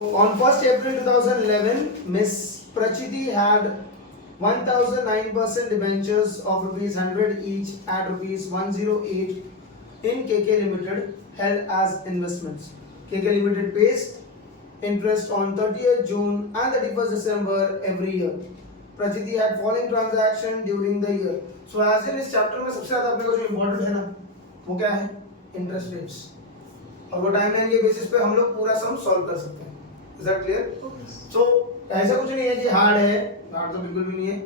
On 1st April 2011, Miss Prachiti had 1009% debentures of rupees 100 each at rupees 108 in KK Limited held as investments. KK Limited pays interest on 30th June and 31st December every year. Prachiti had following transaction during the year. So as in इस chapter में सबसे ज़्यादा अपने को जो important है ना वो क्या है इंटरेस्ट रेट्स और वो टाइम लाइन के बेसिस पे हम लोग पूरा सम सॉल्व कर सकते हैं. Is that clear? So ऐसा कुछ नहीं है कि हार्ड तो बिल्कुल भी नहीं है.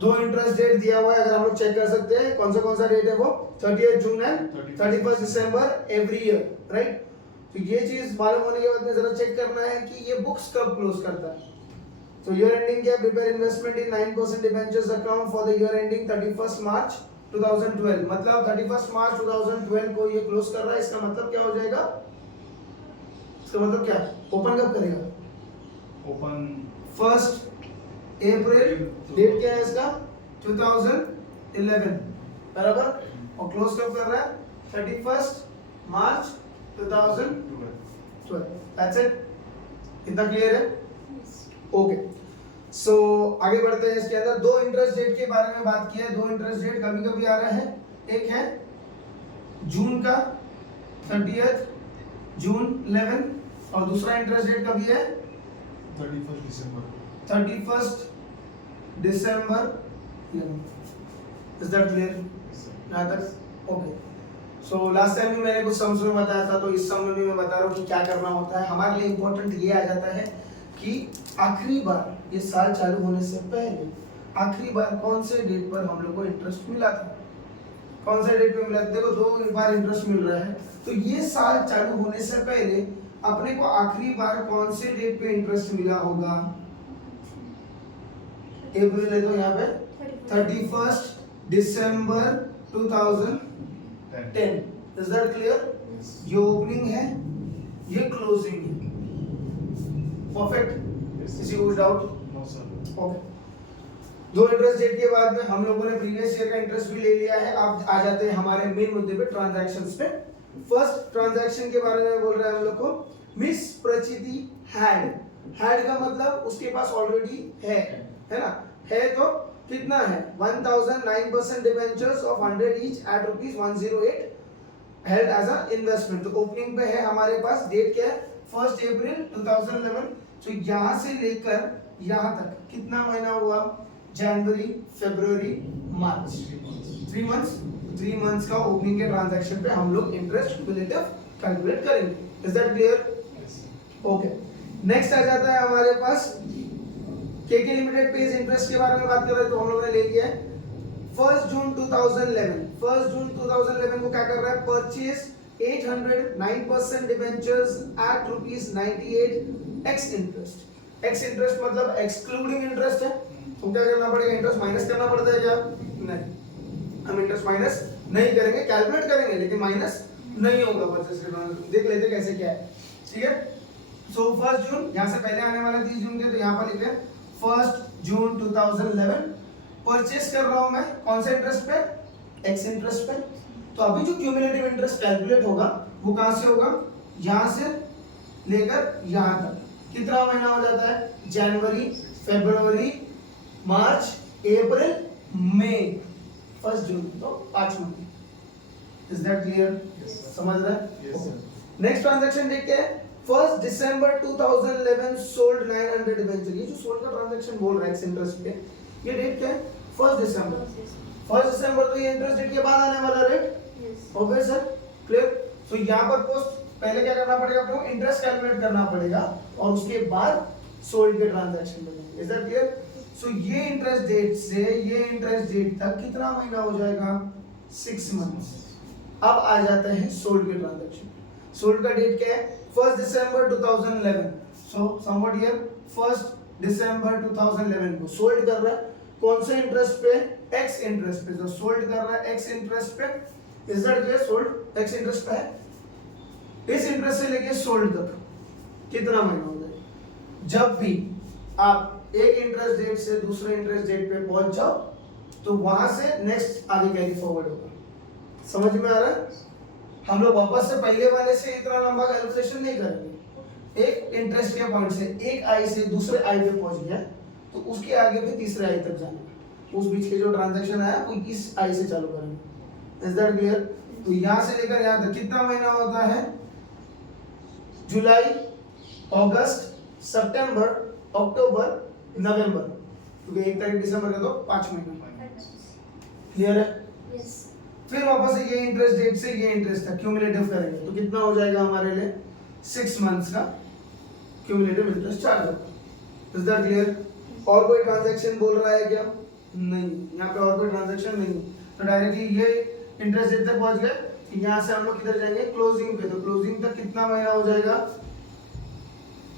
दो इंटरेस्ट डेट दिया हुआ है अगर हम लोग चेक कर सकते हैं कौन सा डेट है वो 30th June and 31st December every year right. तो ये चीज मालूम होने के बाद में जरा चेक करना है कि ये बुक्स कब क्लोज करता है. तो ईयर एंडिंग क्या prepare investment in 9% debentures account for the year ending 31st मार्च 2012 मतलब 31st मार्च 2012 को ये क्लोज कर रहा है. इसका मतलब क्या हो जाएगा इसका मतलब क्या ओपन कब करेगा ओपन 1st अप्रैल डेट क्या है इसका 2011 बराबर और क्लोज कब कर रहा है 31st मार्च 2012. That's it. इतना क्लियर है ओके. सो आगे बढ़ते हैं. इसके अंदर दो इंटरेस्ट डेट के बारे में बात की है. दो इंटरेस्ट डेट कभी कभी आ रहा है. एक है जून का 30th जून 11 और दूसरा इंटरेस्ट डेट कभी है 31st दिसंबर 31st दिसंबर 11. इज दैट क्लियर यहाँ तक ओके. सो लास्ट टाइम भी मैंने कुछ सम्स में बताया था तो इस सम में भी मैं बता रहा हूँ कि क्या करना होता है. हमारे लिए इंपॉर्टेंट ये आ जाता है कि आखिरी बार ये साल चालू होने से पहले आखिरी बार कौन से डेट पर हम लोग को इंटरेस्ट मिला था. कौन से डेट पे मिला था. देखो दो बार इंटरेस्ट मिल रहा है तो ये साल चालू होने से पहले अपने को आखिरी बार कौन से डेट पे इंटरेस्ट मिला होगा. अप्रैल है तो यहाँ पे 31st December 2010. Is that clear. ये ओपनिंग है ये क्लोजिंग है. परफेक्ट. किसी को डाउट नो सर ओके. दो इंटरेस्ट डेट के बाद में हम लोगों ने प्रीवियस ईयर का इंटरेस्ट भी ले लिया है. अब आ जाते हैं हमारे मेन मुद्दे पे ट्रांजैक्शंस पे. फर्स्ट ट्रांजैक्शन के बारे में बोल रहे हैं हम लोग को. मिस प्रचिति हैड का मतलब उसके पास ऑलरेडी है ना. है तो कितना है 1009% debentures of 100 each at rupees 108 held as a investment. तो ओपनिंग पे है हमारे पास. डेट क्या है 1st अप्रैल 2011. तो यहाँ से लेकर यहाँ तक कितना महीना हुआ जनवरी फरवरी मार्च 3 मंथ्स का ओपनिंग के ट्रांजैक्शन पे हम लोग इंटरेस्ट क्यूमुलेटिव कैलकुलेट करेंगे. Is that clear okay. Next आ जाता है हमारे पास केके लिमिटेड पेज इंटरेस्ट के बारे में बात कर रहे हैं तो हम लोगों ने ले लिया है 1st जून 2011 को क्या कर रहा है purchase 809% debentures at rupees 98 ex interest. Ex interest मतलब एक्सक्लूडिंग इंटरेस्ट है तो क्या करना पड़ेगा इंटरेस्ट माइनस करना पड़ता है क्या नहीं. हम इंटरेस्ट माइनस नहीं करेंगे कैलकुलेट करेंगे लेकिन माइनस नहीं होगा परचेज के दौरान. देख लेते कैसे क्या है ठीक है. सो 1st जून यहाँ से पहले आने वाला 30 जून के तो यहाँ पर लिख लें 1st जून 2011 परचेस कर रहा हूं मैं कौन से इंटरेस्ट पे एक्स इंटरेस्ट पे. तो अभी जो क्यूमुलेटिव इंटरेस्ट कैलकुलेट होगा वो कहां से होगा यहां से लेकर यहां तक. कितना महीना हो जाता है जनवरी फरवरी मार्च अप्रैल मई 1st जून तो 5 महीने. इज दैट क्लियर समझ रहे हैं यस सर. नेक्स्ट ट्रांजैक्शन देख के 1st दिसंबर 2011 सोल्ड 900 डिबेंचर. ये जो सोल्ड का ट्रांजैक्शन बोल रहा है एक्स इंटरेस्ट पे ये डेट क्या है 1st दिसंबर. तो ये इंटरेस्ट डेट के बाद आने वाला रेट ओके सर क्लियर. सो यहाँ पर पोस्ट पहले क्या करना पड़ेगा अपने को इंटरेस्ट कैलकुलेट करना पड़ेगा और उसके बाद सोल्ड के ट्रांजैक्शन बनेंगे. Is that clear. सो ये इंटरेस्ट डेट से ये इंटरेस्ट डेट तक कितना महीना हो जाएगा 6 मंथ्स. अब आ जाते हैं सोल्ड के ट्रांजैक्शन. सोल्ड का डेट क्या है 1st December 2011. So somewhat here 1st दिसंबर 2011 को सोल्ड कर रहा है कौन से इंटरेस्ट पे एक्स इंटरेस्ट पे. तो सोल्ड कर रहा है एक्स इंटरेस्ट पे. Is that clear. Sold x interest पे है. इस इंटरेस्ट से लेके सोल्ड तक कितना महीना हो जाएगा. जब भी आप एक इंटरेस्ट डेट से दूसरे इंटरेस्ट डेट पे पहुंच जाओ तो वहां से नेक्स्ट आगे कैरी फॉरवर्ड होगा. समझ में आ रहा है. हम लोग वापस से पहले वाले से इतना लंबा कैलकुलेशन नहीं करेंगे. एक इंटरेस्ट के पॉइंट से एक आई से दूसरे आई पे पहुंच गया तो उसके आगे भी तीसरे आई तक जाना है। उस बीच के जो ट्रांजैक्शन आया वो इस आई से चालू करेंगे। Is that clear? तो यहां से लेकर यहां तक कितना महीना होता है? जुलाई, अगस्त, सितंबर, अक्टूबर, नवंबर, क्योंकि 1 तारीख दिसंबर का तो 5 महीना। क्लियर है? Yes. फिर वापस से ये इंटरेस्ट डेट से ये इंटरेस्ट तक क्यूमुलेटिव करेंगे तो कितना हो जाएगा हमारे लिए? 6 मंथ्स का क्यूमुलेटिव इंटरेस्ट चार्ज होगा। Is that clear? और कोई ट्रांजैक्शन बोल रहा है क्या? नहीं, यहाँ पे और कोई ट्रांजैक्शन नहीं। तो डायरेक्टली ये इंटरेस्ट डेट तक पहुंच गए। यहाँ से हम लोग किधर जाएंगे? क्लोजिंग पे। तो क्लोजिंग तक कितना महीना हो जाएगा?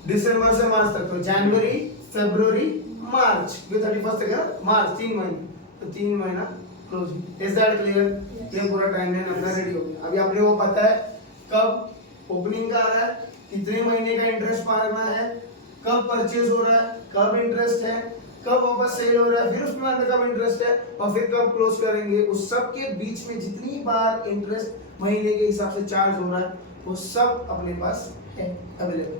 दिसंबर से मार्च तक। तो जनवरी, फरवरी, मार्च, ये 31 तक है, मार्च 3 महीने। तो 3 महीना क्लोजिंग। Is that clear? ये पूरा टाइमलाइन अपना रेडी हो गया। अभी आपने वो पता है कब ओपनिंग का आ रहा है, कितने महीने का इंटरेस्ट मारना है, कब परचेज हो रहा है, कब इंटरेस्ट है, कब वापस सेल हो रहा है, फिर उसमें अंदर कब इंटरेस्ट है और फिर कब क्लोज करेंगे। उस सब के बीच में जितनी बार इंटरेस्ट महीने के हिसाब से चार्ज हो रहा है वो सब अपने पास है अवेलेबल।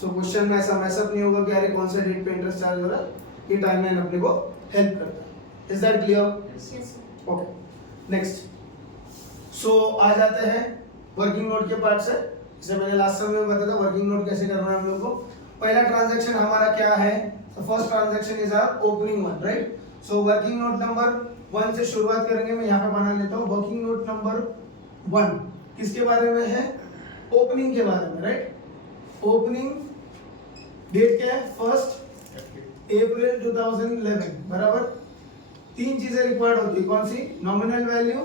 सो क्वेश्चन में ऐसा मैसअप नहीं होगा कि अरे कौन सा डेट पे इंटरेस्ट चार्ज हो रहा है। ये टाइमलाइन अपने को हेल्प करता है। Is that clear? Yes. Okay, next. So आ जाते हैं वर्किंग नोट के पार्ट से। जैसे मैंने लास्ट समय में बताया था वर्किंग नोट कैसे करना है हम लोग को। पहला ट्रांजैक्शन हमारा क्या है? तो first transaction is our opening one, right? So working note number 1 से शुरुआत करेंगे। मैं यहाँ पे बना लेता हूँ वर्किंग नोट नंबर 1 किसके बारे में है? ओपनिंग के बारे में, राइट? ओपनिंग डेट क्या है? 1 अप्रैल 2011, बराबर। 3 चीजें रिक्वायर्ड होती है, कौन सी? नॉमिनल वैल्यू,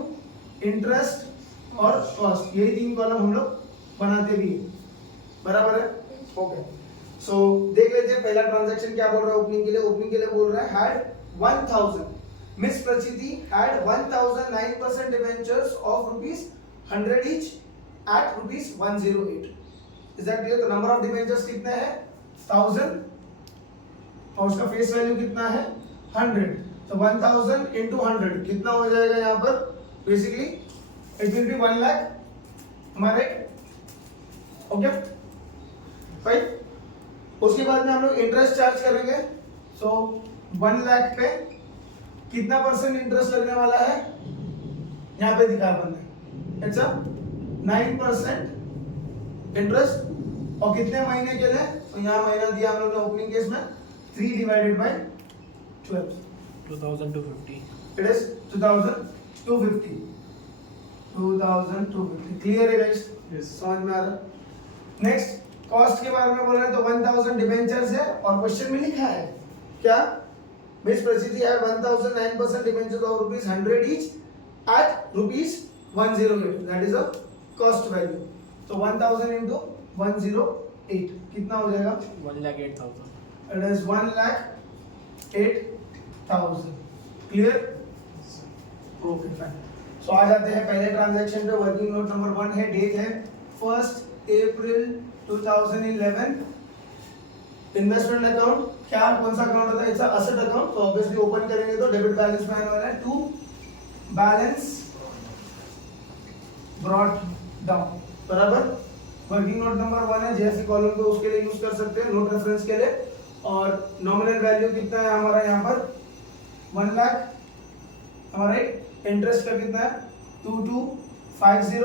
इंटरेस्ट और कॉस्ट। यही 3 कॉलम हम लोग बनाते भी हैं, बराबर है? ओके, सो देख लेते हैं पहला ट्रांजैक्शन क्या बोल रहा है ओपनिंग के लिए। ओपनिंग के लिए बोल रहा है had 1000 miss Prachiti had 1009% debentures of ₹100 each at ₹108। Is that clear? तो नंबर ऑफ डिबेंचर्स कितने हैं? 1000 और उसका फेस वैल्यू कितना है? 100। तो 1000 into 100 कितना हो जाएगा यहाँ पर? Basically it will be 1 lakh. हमारे ओके फाइन। उसके बाद में हम लोग इंटरेस्ट चार्ज करेंगे। सो 1 लाख पे कितना परसेंट इंटरेस्ट लगने वाला है? यहाँ पे दिखा अपन ने, इट्स 9% इंटरेस्ट। और कितने महीने के लिए? तो यहाँ महीना दिया हम लोग ने ओपनिंग केस में 3 divided by 12, 2250. it is 2250। 2250 clear है गाइस? Yes. समझ में आ रहा है? नेक्स्ट कॉस्ट के बारे में बोल रहे हैं। तो 1000 डिबेंचर्स है और क्वेश्चन में लिखा है क्या? मिस प्रचिति है 1009% debentures of ₹100 each at ₹108, that is a cost value. तो 1000 into 108 कितना हो जाएगा? 1,08,000. It is 1,08,000। Clear? Okay fine. So आ जाते हैं पहले ट्रांजैक्शन पे। वर्किंग नोट नंबर 1 है, डेट है 1 अप्रैल 2011। इन्वेस्टमेंट अकाउंट क्या, कौन सा अकाउंट होता है? It's asset account. तो ऑब्वियसली ओपन करेंगे तो डेबिट बैलेंस में आने वाला है टू बैलेंस ब्रॉट डाउन, बराबर। वर्किंग नोट नंबर 1 है, जैसे कॉलम पे उसके लिए यूज कर सकते हैं नोट रेफरेंस के लिए। और नॉमिनल वैल्यू कितना है हमारा यहाँ पर? 1 लाख। हमारा इंटरेस्ट का कितना है? 2250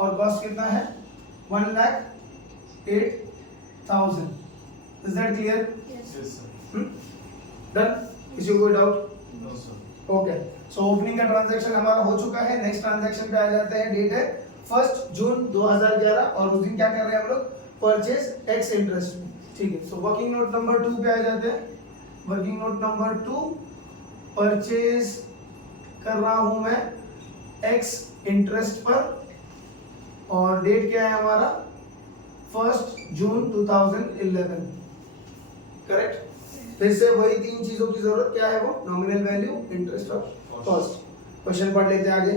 और कॉस्ट कितना है? 1,08,000। Is that clear? Yes. Yes, sir. Done? किसी को कोई doubt? No, sir. Okay, so opening का ट्रांजैक्शन हमारा हो चुका है। नेक्स्ट ट्रांजैक्शन पे आ जाते हैं। डेट है 1 जून 2011 और उस दिन क्या कर रहे हैं हम लोग? परचेज एक्स इंटरेस्ट में, ठीक है। सो वर्किंग नोट नंबर 2 पे आ जाते हैं। वर्किंग नोट नंबर 2 परचेज कर रहा हूं मैं एक्स इंटरेस्ट पर और डेट क्या है हमारा? 1 जून 2011, करेक्ट। फिर से वही 3 चीजों की जरूरत क्या है? वो नॉमिनल वैल्यू, इंटरेस्ट और कॉस्ट। क्वेश्चन पढ़ लेते हैं आगे।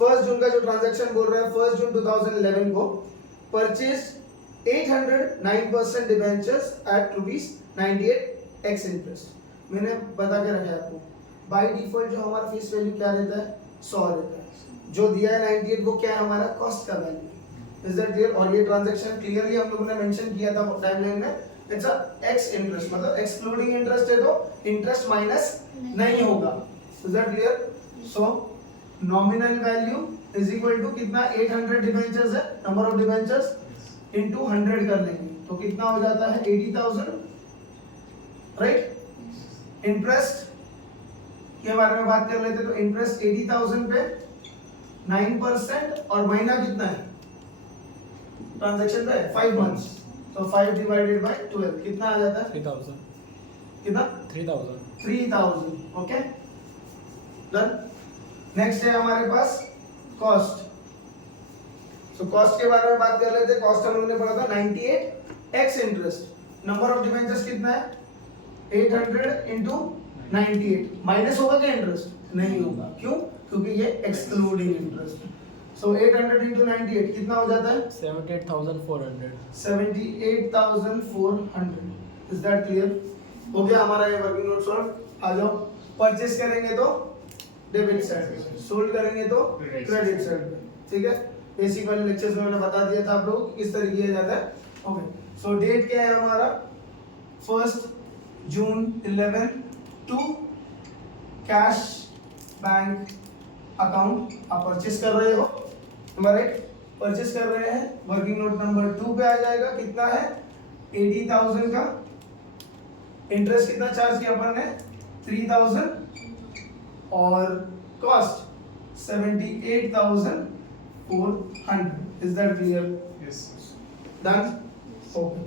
1 जून का जो ट्रांजैक्शन बोल रहा है 1 जून 2011 को purchase 809% debentures at ₹98 ex interest. मैंने बता के रखा है आपको, बाय डिफॉल्ट जो हमारा फेस वैल्यू क्या रहता है? 100 रहता है। जो दिया है 98 वो क्या है? हमारा कॉस्ट का वैल्यू। Is that clear? और ये ट्रांजैक्शन क्लियरली हम लोगों ने मेंशन किया था टाइमलाइन में, इट्स अ एक्स इंटरेस्ट, मतलब एक्सक्लूडिंग इंटरेस्ट है तो इंटरेस्ट माइनस नहीं होगा, is that clear? So nominal value is equal to कितना, 800 डिबेंचर्स है, नंबर ऑफ डिबेंचर्स इनटू 100 कर लेंगे तो कितना हो जाता है 80,000, राइट? इंटरेस्ट के बारे में बात कर लेते तो इंटरेस्ट 80,000 पे 9% और महीना कितना है ट्रांजैक्शन पे 5 मंथ्स, तो 5 डिवाइडेड बाय 12 कितना आ जाता है 3,000. कितना 3,000. 3000, ओके डन। नेक्स्ट है हमारे पास कॉस्ट। सो कॉस्ट के बारे में बात कर लेते हैं। कॉस्ट हम लोगों ने पढ़ा था 98 ex interest, number of debentures कितना है 800 इनटू 98, माइनस होगा क्या इंटरेस्ट? नहीं होगा, क्यों? क्योंकि ये एक्सक्लूडिंग इंटरेस्ट। सो 800 इनटू 98 कितना हो जाता है 78,400. 78,400, इज दैट क्लियर? हो गया हमारा ये वर्किंग नोट सॉल्व। आ जाओ, परचेस करेंगे तो डेबिट साइड पे, सोल्ड करेंगे तो क्रेडिट साइड पे, ठीक है? बेसिक वाले लेक्चर्स में मैंने बता दिया था आप लोगों को किस तरह किया जाता है। ओके, सो डेट क्या है हमारा 1 जून 11 टू कैश बैंक अकाउंट आप परचेस कर रहे हो, राइट? परचेस कर रहे हैं, वर्किंग नोट नंबर 2 पे आ जाएगा, कितना है 80,000 का, इंटरेस्ट कितना चार्ज किया अपन ने 3,000 और cost 78,400, is that clear? Yes. Done, okay,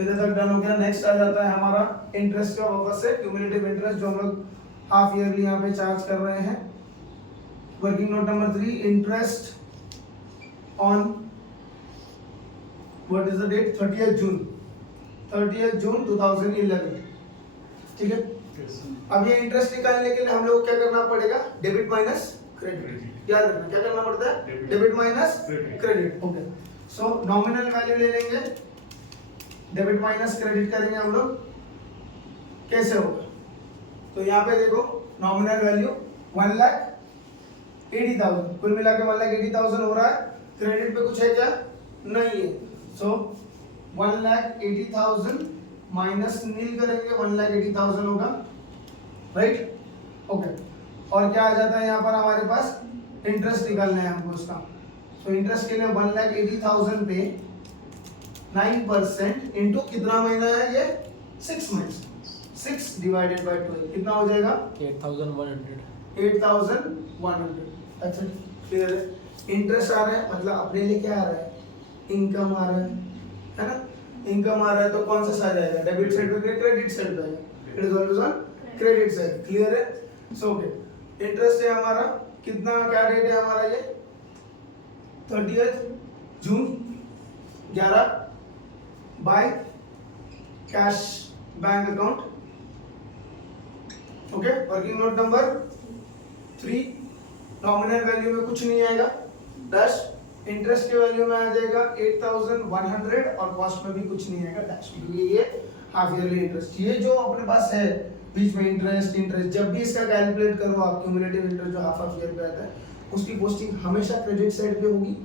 इधर तक डन हो गया। नेक्स्ट आ जाता है हमारा इंटरेस्ट का वापस से क्यूमुलेटिव इंटरेस्ट जो हम लोग हाफ ईयरली यहाँ पे चार्ज कर रहे हैं। Working note number 3, interest on what is the date 30th June 2011, ठीक है? Yes. अब ये इंटरेस्ट निकालने के लिए हम लोग क्या करना पड़ेगा, डेबिट माइनस क्रेडिट, Credit. याद रखना क्या करना पड़ता है, Debit. Debit minus Credit. Credit, okay. सो नॉमिनल वैल्यू ले लेंगे, डेबिट माइनस क्रेडिट करेंगे हम लोग, कैसे होगा? तो यहाँ पे देखो नॉमिनल वैल्यू 1,80,000, कुल मिला के 1,80,000 हो रहा है, क्रेडिट पे कुछ है क्या? नहीं है। सो 1,80,000 माइनस नील करेंगे, 1,80,000 होगा, राइट? ओके, और क्या आ जाता है यहाँ पर हमारे पास, इंटरेस्ट निकालना है हमको उसका। सो इंटरेस्ट के लिए 1,80,000 पे 9% इनटू कितना महीना है ये 6 मंथ्स, 6 डिवाइडेड बाय 12 कितना हो जाएगा 8,100. 8,100, अच्छा क्लियर है? इंटरेस्ट आ रहा है मतलब अपने लिए क्या आ रहा है, इनकम आ रहा है ना? इनकम आ रहा है तो कौन सा साइड आएगा, डेबिट साइड पे, क्रेडिट साइड पे आएगा, it is always on credit side, clear है? सो ओके, इंटरेस्ट है हमारा कितना, क्या डेट है हमारा ये 30th June 11 by cash bank account, okay. Working note number 3, nominal value में कुछ नहीं आएगा, डैश, इंटरेस्ट के वैल्यू में आ जाएगा 8,100 और कॉस्ट में भी कुछ नहीं आएगा, डैश, क्योंकि ये हाफ ईयरली इंटरेस्ट, ये जो अपने पास है बीच में इंटरेस्ट जब भी इसका कैलकुलेट करो आप, क्यूमुलेटिव इंटरेस्ट जो हाफ ईयर पे आता है उसकी पोस्टिंग हमेशा क्रेडिट साइड पे होगी,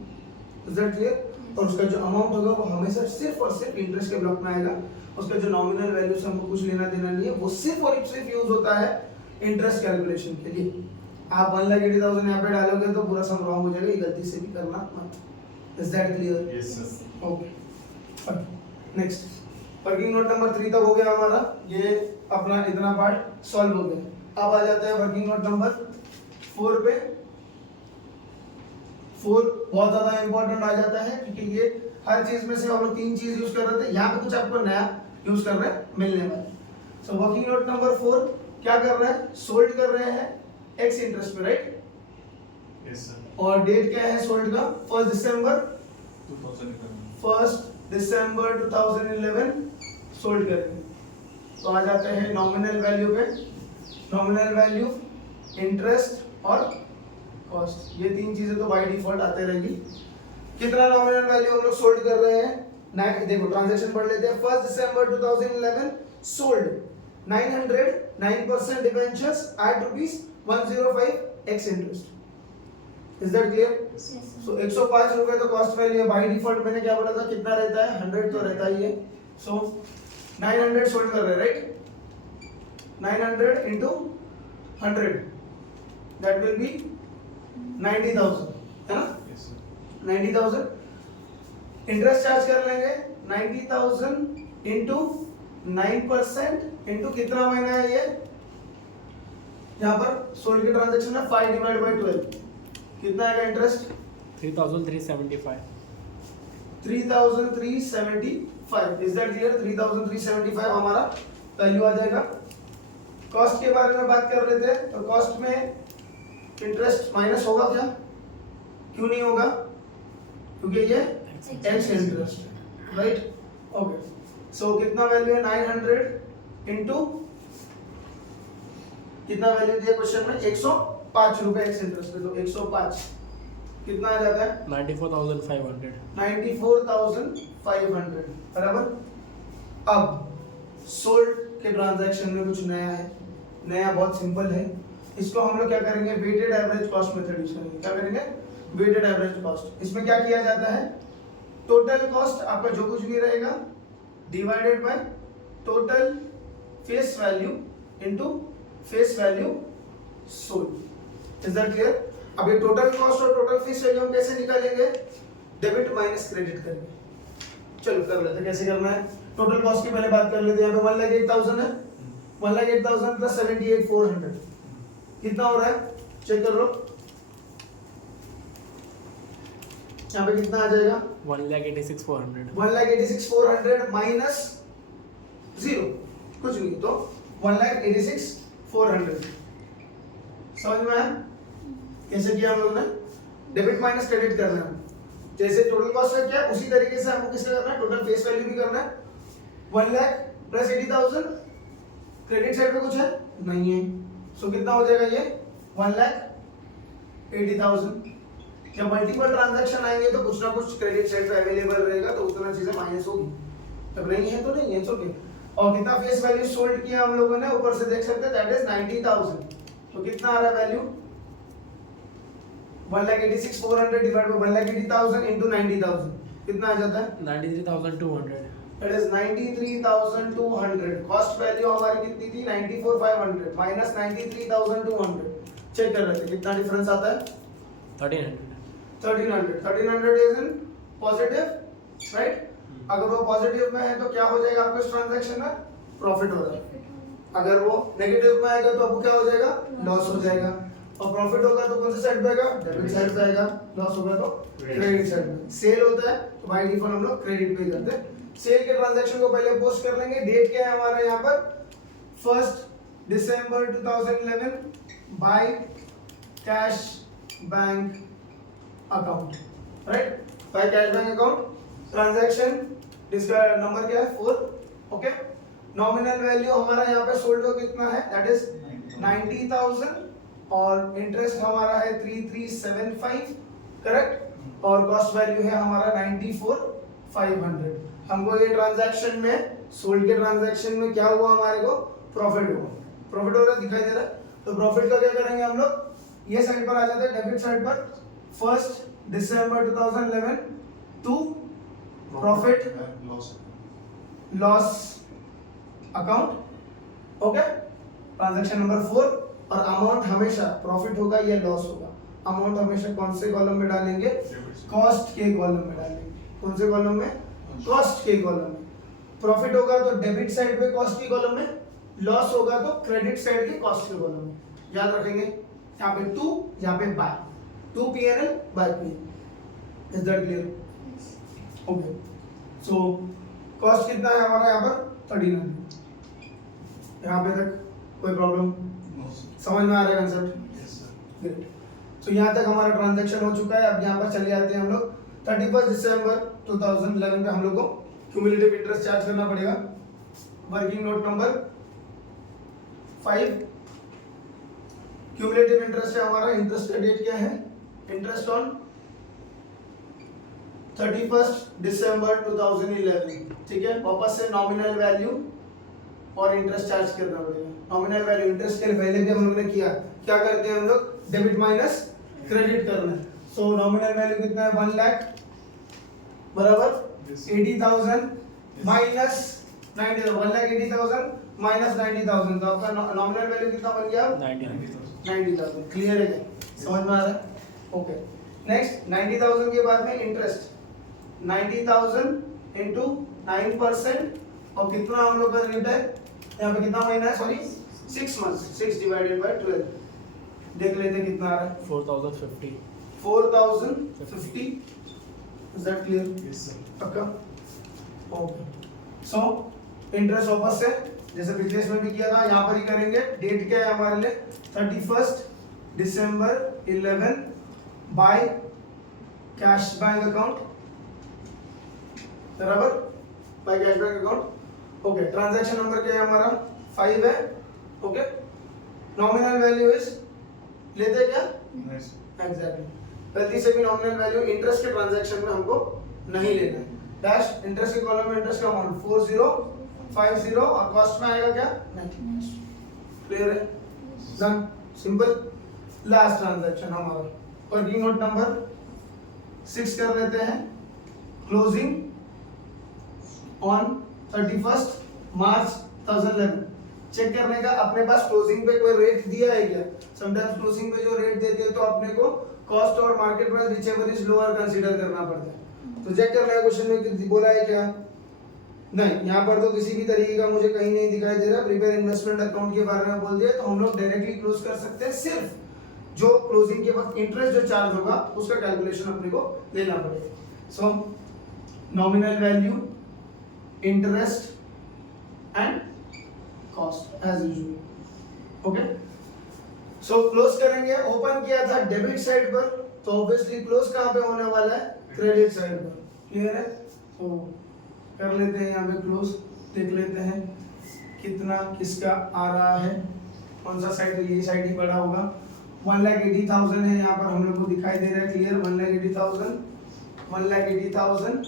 इज दैट क्लियर? और उसका जो अमाउंट होगा वो हमेशा सिर्फ और सिर्फ इंटरेस्ट के ब्लॉक में आएगा, उसका जो नॉमिनल वैल्यू से हमको कुछ लेना देना नहीं है, वो सिर्फ और सिर्फ यूज होता है इंटरेस्ट कैलकुलेशन के लिए। आप 1,80,000 यहाँ पे डालोगे तो पूरा सम रॉन्ग हो जाएगा, ये गलती से भी करना मत, is that clear? Yes, sir. Okay, next working note number 3 तक हो गया हमारा, ये अपना इतना पार्ट सॉल्व हो गया। अब आ जाता है वर्किंग नोट नंबर 4 पे। 4 बहुत ज्यादा इंपॉर्टेंट आ जाता है क्योंकि ये हर चीज में से हम लोग 3 चीज यूज कर रहे थे, यहाँ पे कुछ आपको नया यूज कर रहे हैं मिलने वाला। सो वर्किंग नोट नंबर 4 क्या कर रहे हैं, सोल्ड कर रहे हैं एक्स इंटरेस्ट पे, राइट? Yes, sir. और डेट क्या है सोल्ड का 1 दिसंबर 2011. 2011 सोल्ड करेंगे, तो आ जाते हैं नॉमिनल वैल्यू पे, नॉमिनल वैल्यू, इंटरेस्ट और कॉस्ट, ये 3 चीजें तो बाय डिफॉल्ट आते रहेंगी। कितना नॉमिनल वैल्यू हम लोग सोल्ड कर रहे हैं, देखो ट्रांजैक्शन पढ़ लेते हैं। 1 दिसंबर 2011 sold 900 9% debentures at ₹105 ex interest, is that clear? Yes, sir. So 105 रुपए तो कॉस्ट वैल्यू है, बाय डिफॉल्ट मैंने क्या बोला था, कितना रहता है, 100 तो रहता ही है। सो 900 सोल्ड कर रहे हैं, right? 900 into 100 that will be 90,000, है ना? Yes, sir. 90,000 इंटरेस्ट चार्ज कर लेंगे, 90,000 into 9% into कितना महीना है ये, यहाँ पर सोल्ड की ट्रांजैक्शन है 5 डिवाइड बाय 12, कितना आएगा इंटरेस्ट? 3,375. 3,375, is that clear? 3,375 हमारा वैल्यू आ जाएगा। कॉस्ट के बारे में बात कर रहे थे, तो कॉस्ट में इंटरेस्ट माइनस होगा क्या? क्यों नहीं होगा? क्योंकि ये एक्स इंटरेस्ट है, राइट? ओके, सो कितना वैल्यू है 900 इंटू कितना वैल्यू दिया क्वेश्चन में, 105 रुपए एक्स इंटरेस्ट पे, तो 105 कितना आ जाता है? 94,500. 94,500, बराबर। अब सोल्ड के ट्रांजैक्शन में कुछ नया है, नया बहुत सिंपल है, इसको हम लोग क्या करेंगे, weighted average cost method use करेंगे। क्या करेंगे? Weighted average cost. इसमें क्या किया जाता है, टोटल कॉस्ट आपका जो कुछ भी रहेगा divided by total face value into face value sold. Is that clear? अब ये टोटल कॉस्ट और टोटल फेस वैल्यू हम कैसे निकालेंगे, डेबिट माइनस क्रेडिट करके। चलो कर लेते हैं, कैसे करना है। टोटल कॉस्ट की पहले बात कर लेते हैं। यहाँ पे 1,08,000 है, 1,08,000 प्लस 78,400 कितना हो रहा है, चेक कर लो। यहाँ पे कितना आ जाएगा, 1,86,400. 1,86,400 माइनस 0 कुछ नहीं, तो 1,86,400। समझ में आया कैसे किया हम लोगों ने? डेबिट माइनस क्रेडिट करना है। जैसे टोटल कॉस्ट है क्या, उसी तरीके से हमको किसका करना है, टोटल फेस वैल्यू भी करना है। 1 लाख प्लस 80,000, क्रेडिट साइड पे कुछ है नहीं है, सो कितना हो जाएगा ये 1,80,000। जब मल्टीपल ट्रांजैक्शन आएंगे तो कुछ ना कुछ क्रेडिट साइड पे अवेलेबल रहेगा, तो उतना चीजें माइनस होगी, तब नहीं है तो नहीं है, ओके। और कितना फेस वैल्यू सोल्ड किया हम लोगों ने, ऊपर से देख सकते हैं, दैट इज 90,000। तो कितना आ रहा है वैल्यू, 1,86,400 डिवाइड बाय 1,80,000 into 90,000 कितना आ जाता है, 93,200. That is 93,200। कॉस्ट वैल्यू हमारी कितनी थी, 94,500 माइनस 93,200। चेक कर रहे थे कितना डिफरेंस आता है, 1,300. 1300 इज इन पॉजिटिव, राइट? अगर वो पॉजिटिव में है तो क्या हो जाएगा आपको इस ट्रांजैक्शन में, प्रॉफिट हो रहा है। अगर वो नेगेटिव में आएगा तो आपको क्या हो जाएगा, लॉस हो जाएगा। और प्रॉफिट होगा तो कौन सा साइड पे आएगा, डेबिट साइड पे आएगा। लॉस होगा तो क्रेडिट साइड पे। सेल होता है तो बाय डिफॉल्ट हम लोग क्रेडिट पे करते हैं। सेल के ट्रांजैक्शन को पहले पोस्ट कर लेंगे। डेट क्या है हमारा यहाँ पर, 1 दिसंबर 2011 bye cash bank account, right? Bye cash bank account transaction, जिसका नंबर क्या है 4, ओके। नॉमिनल वैल्यू हमारा यहाँ पे सोल्ड हो कितना है, दैट इज 90,000 और इंटरेस्ट हमारा है 3,375, करेक्ट? और कॉस्ट वैल्यू है हमारा 94,500। हमको ये ट्रांजैक्शन में, सोल्ड के ट्रांजैक्शन में क्या हुआ, हमारे को प्रॉफिट हुआ। प्रॉफिट हो रहा है, दिखाई दे रहा है। तो प्रॉफिट का क्या करेंगे हम लोग, ये साइड पर आ जाते हैं, डेबिट साइड पर 1 दिसंबर 2011 to profit loss account, okay. Transaction number 4, और अमाउंट हमेशा प्रॉफिट होगा या लॉस होगा, अमाउंट हमेशा कौन से कॉलम में डालेंगे, कॉस्ट के कॉलम में डालेंगे। कौन से कॉलम में, कॉस्ट के कॉलम में। प्रॉफिट होगा तो डेबिट साइड पे कॉस्ट की कॉलम में, लॉस होगा तो क्रेडिट साइड के कॉस्ट के कॉलम में। याद रखेंगे, यहाँ पे 2, यहाँ पे by, 2 P&L by P&L। Is that clear? Okay, so cost कितना है हमारा यहाँ पर 39। यहाँ पे तक कोई प्रॉब्लम, समझ में आ रहा है कंसेप्ट? Yes, sir. ग्रेट। सो यहाँ तक हमारा ट्रांजैक्शन हो चुका है। अब यहाँ पर चले जाते हैं हम लोग 31 दिसंबर 2011 पे हम लोग को क्यूमुलेटिव इंटरेस्ट चार्ज करना पड़ेगा। Working note number 5, cumulative interest है हमारा। इंटरेस्ट का डेट क्या है, इंटरेस्ट ऑन 31 दिसंबर 2011, ठीक है। वापस से नॉमिनल वैल्यू और इंटरेस्ट चार्ज करना पड़ेगा। नॉमिनल वैल्यू इंटरेस्ट के पहले भी हम लोग ने किया, क्या करते हैं हम लोग, डेबिट माइनस क्रेडिट करना है। सो नॉमिनल वैल्यू कितना है 1 लाख बराबर Yes. 80,000 माइनस 90,000 1,80,000 माइनस 90,000 तो आपका नॉमिनल वैल्यू कितना बन गया 90,000 क्लियर है क्या? समझ में आ रहा है? ओके नेक्स्ट 90,000 के बाद में इंटरेस्ट 90,000 इंटू 9% और कितना हम लोग का रेट है यहाँ पे कितना महीना है सॉरी 6 मंथ्स 6 डिवाइडेड बाय 12 देख लेते हैं कितना आ रहा है 4050 4050 is that clear Yes, sir. पक्का ओके सो इंटरेस्ट वापस से जैसे पिछले इसमें भी किया था यहाँ पर ही करेंगे डेट क्या है हमारे लिए 31st दिसंबर 11 बाय कैश बैंक अकाउंट बराबर by cash bank account okay transaction number क्या है हमारा 5 है ओके नॉमिनल वैल्यू इज लेते हैं क्या Nice. एग्जैक्टली गलती से भी नॉमिनल वैल्यू इंटरेस्ट के ट्रांजैक्शन में हमको नहीं लेना है डैश इंटरेस्ट के कॉलम में इंटरेस्ट का अमाउंट 4050 और कॉस्ट में आएगा क्या नहीं क्लियर है डन सिंपल लास्ट ट्रांजैक्शन हमारा वर्किंग नोट नंबर 6 कर लेते हैं closing on 31st March 2011 check करने का अपने पास क्लोजिंग पे कोई रेट दिया है क्या समटाइम्स क्लोजिंग पे जो रेट देते हैं तो अपने को कॉस्ट और market price whichever is lower consider करना पड़ता है तो चेक करना है क्वेश्चन में कि बोला है क्या नहीं यहाँ पर तो किसी भी तरीके का मुझे कहीं नहीं दिखाई दे रहा प्रिपेयर इन्वेस्टमेंट अकाउंट के बारे में बोल दिया तो हम लोग डायरेक्टली क्लोज कर सकते हैं सिर्फ जो क्लोजिंग के वक्त इंटरेस्ट जो चार्ज होगा उसका कैलकुलेशन अपने को लेना पड़ेगा so nominal value interest and cost as usual okay so close करेंगे ओपन किया था डेबिट साइड पर तो ऑब्वियसली क्लोज कहां पे होने वाला है क्रेडिट साइड पर क्लियर है तो कर लेते हैं यहाँ पे क्लोज देख लेते हैं कितना किसका आ रहा है कौन सा साइड तो यही साइड ही बड़ा होगा 1,80,000 है यहाँ पर हम लोग को दिखाई दे रहा है क्लियर 1,80,000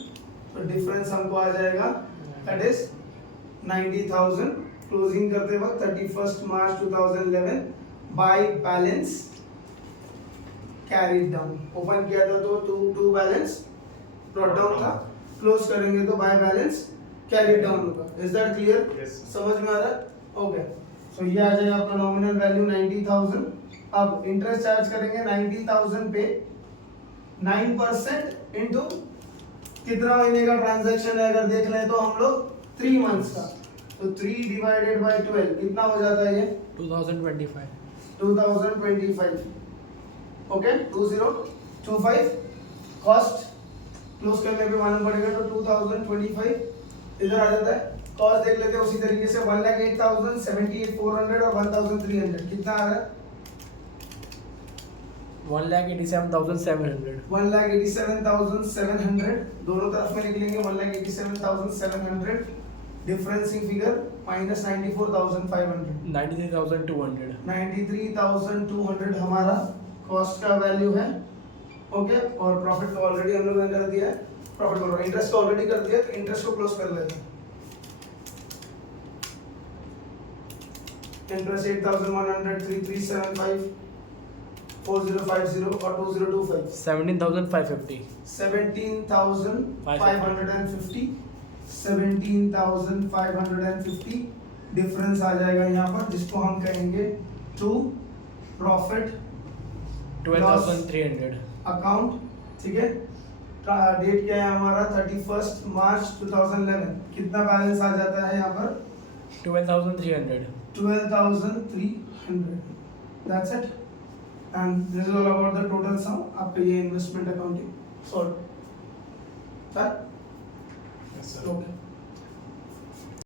तो डिफरेंस हमको आ जाएगा दैट इज 90,000 क्लोजिंग करते वक्त 31st March 2011 by balance carried down open किया था तो टू बैलेंस ब्रॉट डाउन था क्लोज करेंगे तो बाय बैलेंस कैरीड डाउन होगा इज दैट क्लियर Yes. समझ में आ रहा है ओके सो ये आ जाएगा आपका नॉमिनल वैल्यू 90,000 अब इंटरेस्ट चार्ज करेंगे 90,000 पे 9% इनटू कितना महीने का ट्रांजैक्शन है अगर देख लें तो हम लोग 3 मंथ्स का तो 3 डिवाइडेड बाय 12 कितना हो जाता है ये 2025 2025 ओके 2025 कॉस्ट क्लोज करने पे मालूम पड़ेगा तो 2025 इधर आ जाता है कॉस्ट देख लेते हैं उसी तरीके से 1,08,000 78,400 और 1,300 कितना आ रहा है 1,87,700 1,87,700 दोनों तरफ में निकलेंगे 1,87,700 डिफरेंसिंग फिगर माइनस 94,500 93,200 93,200 हमारा कॉस्ट का वैल्यू है ओके और प्रॉफिट का ऑलरेडी हम लोगों ने कर दिया है प्रॉफिट बोल रहा हूं इंटरेस्ट का ऑलरेडी कर दिया तो इंटरेस्ट को क्लोज कर लेते हैं इंटरेस्ट 8,100 3375 4050 और 2025 17,550 17,550 17,550 डिफरेंस आ जाएगा यहाँ पर जिसको हम कहेंगे टू प्रॉफिट 12,300 अकाउंट ठीक है डेट क्या है हमारा 31st मार्च 2011 कितना बैलेंस आ जाता है यहाँ पर 12,300 12,300 that's it and this is all about the total sum आपका ये investment accounting solve Yes, sir. Okay